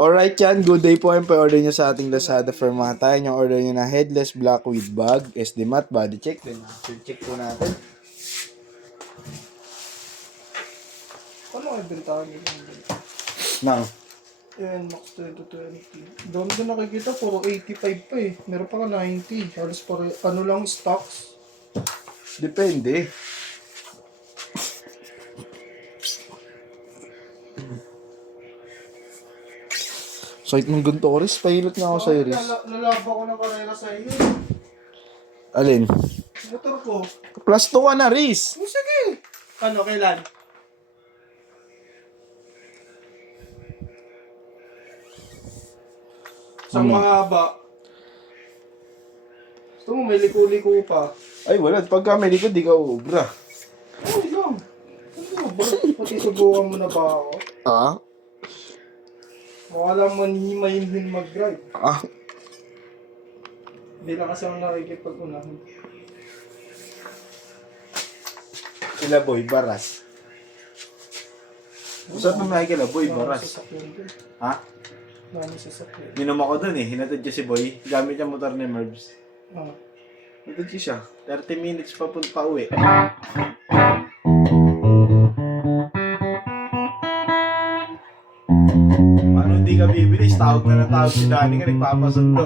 Alright yan, good day po. Yung pa-order nyo sa ating Lazada Fermata. Yung order nyo na headless black with bag, SD mat, body check. Then after check po natin. Ano kayo bintahan nyo? Nang, Yan, Max 2020. Doon doon nakikita, puro 85 pa eh. Meron pa ka 90. Halos pare, ano lang, stocks. depende. Sakit ng ganito ko, Riz. Pahilot nga ako sa'yo, Riz. Nalaba ko na karera sa iyo. Alin? Motor ko. Plus 2 ka na, Riz. Oh, sige. Ano, kailan? Sa Ano? mahaba. Gusto mo, may liko-liko pa. Ay, wala. Pagka may likod, di ka uubra. Oh, lang. Ano ba? Pati subukan mo na ba ako? Ah? Mukha lang manihimayin din mag-drive. Ah? Hindi lang kasi ang nakikipag-unahan. Kila Boy, Baras. Saan pa may kila Boy, Baras? Sasakyan ko. Ha? Dami sasakyan. Minom ako dun eh. Hinatid ko si Boy. Gamit yung motor ni Mervs. Ah. Hinatid ko siya. 30 minutes pa uwi. Paano hindi ka bibilis? Tawag na ng tawag si Danny ka. Nagpapasundo.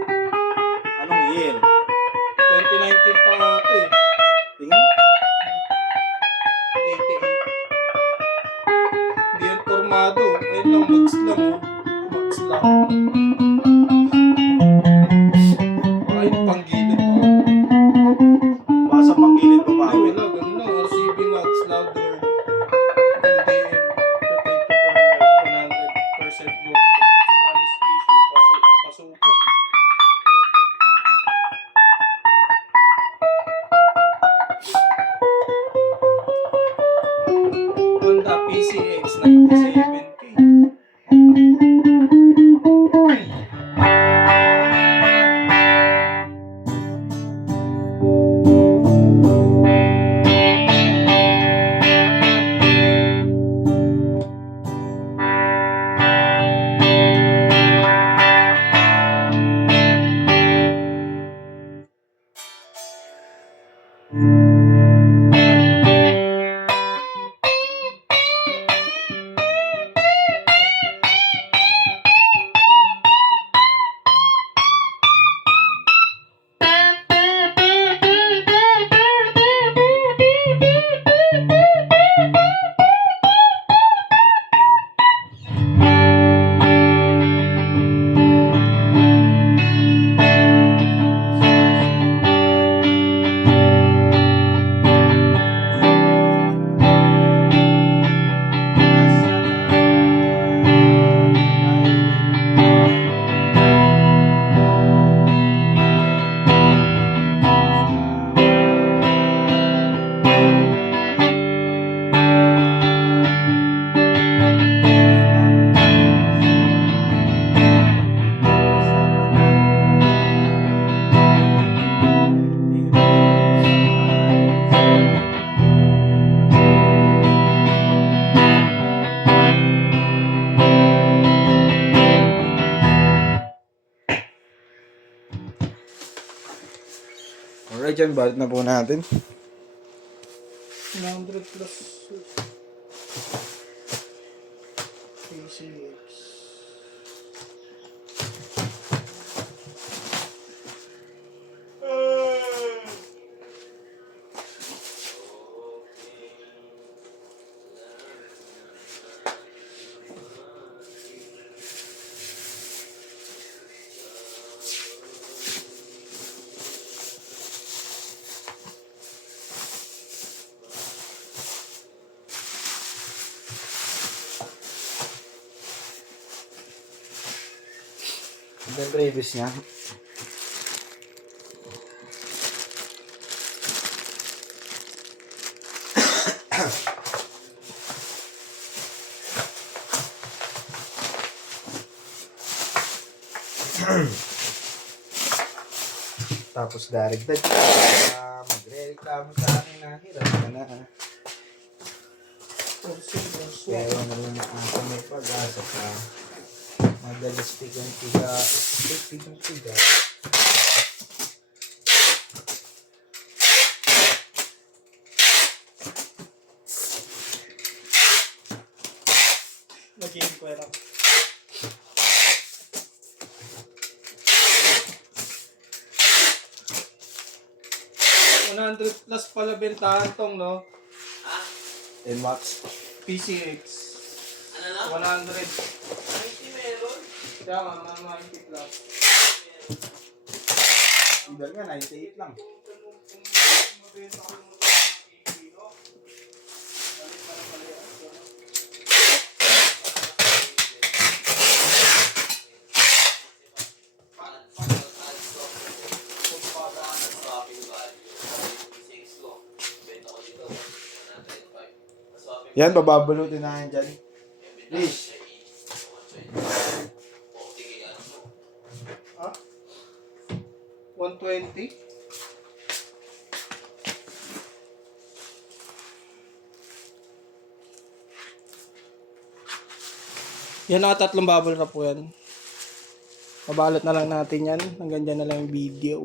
Anong year? 2019 pa nga ito eh. Tingin? 88. Hindi yan formado. Ayun lang, mags lang oh. Mags lang. Baka yung panggilid mo. Baka sa panggilid ko pa Ay, uwi. wala. Ganun lang. RCB mags louder. NDM. 100% gold. Salis issue. Paso pa. Honda PCX 97K. Alright yan, balit na po natin. 100 plus PCX. Ito yung previous niya. Tapos daragdag ka, magre-reklamo sa akin na hirap ka na. Pero nalumaan ka may pag-asa ka. Madalas tigang-tiga. Tigang-tiga. Naging kwera. $100 plus pala bentahan tong, no? NMAX. PCX. Ano na? 100. 90 meron? Kaya nga, 90 plus. Hindi nga, 98 lang. Mabenta ko yung kilo. Balik pa na pala yan. Yan, bababalutin na yan dyan. Please. Ha? 120? Yan na, tatlong bubble wrap po yan. Mabalot na lang natin yan. Hanggang dyan na lang yung video.